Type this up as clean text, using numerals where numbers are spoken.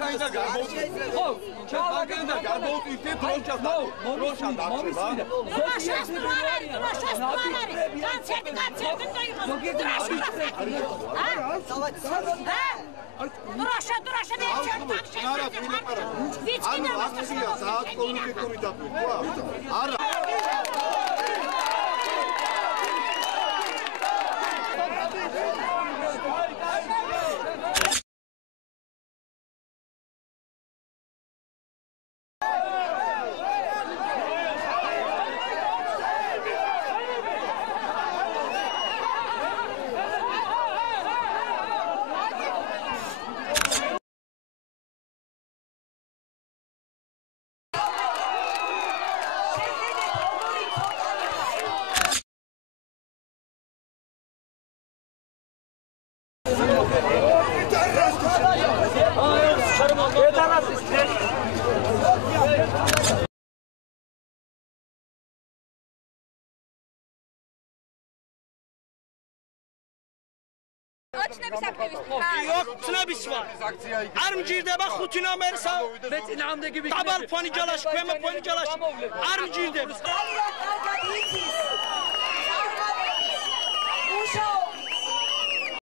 ბანკაიდან გამოვიდეთ. ხო, ჩვენ ბანკაიდან გამოვიდეთ დროშა. დროშა დაგება. დროშა ოჩნების აქტივისტი ხარ? ოჩნების ვარ. არ მჭირდება 5 ნომერს. მე წინააღმდეგი ვიქნები. დაბალ ფონი ჯალაში, ქვემო ფონი ჯალაში. არ მჭირდება.